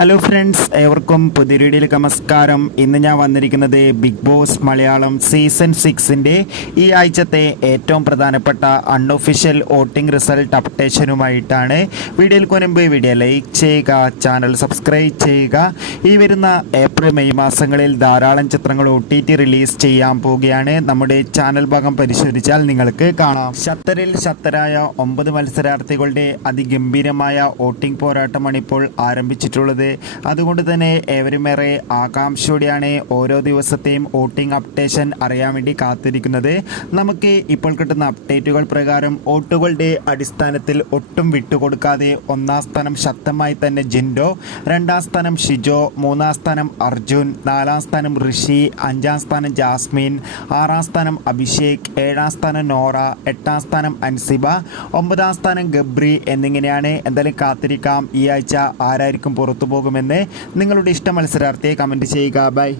Hello friends, ഏവർക്കും പുതിയ വീഡിയോയിലേക്ക് നമസ്കാരം. ഇന്ന് ഞാൻ വന്നിരിക്കുന്നത് ബിഗ് ബോസ് മലയാളം സീസൺ 6ൻ്റെ ഈ ആഴ്ചത്തെ ഏറ്റവും പ്രധാനപ്പെട്ട അൺഒഫീഷ്യൽ വോട്ടിംഗ് റിസൾട്ട് അപ്ഡേഷനുമായിട്ടാണ്. വീഡിയോയിൽ മുൻപ് വീഡിയോ ലൈക്ക് ചെയ്യുക, ചാനൽ സബ്സ്ക്രൈബ് ചെയ്യുക. ഈ വരുന്ന ഏപ്രിൽ മെയ് മാസങ്ങളിൽ ധാരാളം ചിത്രങ്ങൾ OTT റിലീസ് ചെയ്യാൻ പോവുകയാണ്. നമ്മുടെ ചാനൽ ഭാഗം പരിശോധിച്ചാൽ നിങ്ങൾക്ക് കാണാം. ഷത്തറിൽ ഷത്തരായ 9 മത്സരാർത്ഥികളുടെ അതിഗംഭീരമായ വോട്ടിംഗ് പോരാട്ടമാണ് ഇപ്പോൾ ആരംഭിച്ചിട്ടുള്ളത്. അതുകൊണ്ട് തന്നെ ഏവരുമേറെ ആകാംക്ഷയോടെയാണ് ഓരോ ദിവസത്തെയും വോട്ടിംഗ് അപ്ഡേഷൻ അറിയാൻ വേണ്ടി കാത്തിരിക്കുന്നത്. നമുക്ക് ഇപ്പോൾ കിട്ടുന്ന അപ്ഡേറ്റുകൾ പ്രകാരം വോട്ടുകളുടെ അടിസ്ഥാനത്തിൽ ഒട്ടും വിട്ടുകൊടുക്കാതെ 1ാം സ്ഥാനം ശക്തമായി തന്നെ ജിൻഡോ, 2ാം സ്ഥാനം ഷിജോ, 3ാം സ്ഥാനം അർജുൻ, 4ാം സ്ഥാനം ഋഷി, 5ാം സ്ഥാനം ജാസ്മിൻ, 6ാം സ്ഥാനം അഭിഷേക്, 7ാം സ്ഥാനം നോറ, 8ാം സ്ഥാനം അൻസിബ, 9ാം സ്ഥാനം ഗബ്രി എന്നിങ്ങനെയാണ്. എന്തായാലും കാത്തിരിക്കാം ഈ ആഴ്ച ആരായിരിക്കും പുറത്തു പോകുമെന്ന്. നിങ്ങളുടെ ഇഷ്ട മത്സരാർത്ഥിയെ കമൻറ്റ് ചെയ്യുക. ബൈ.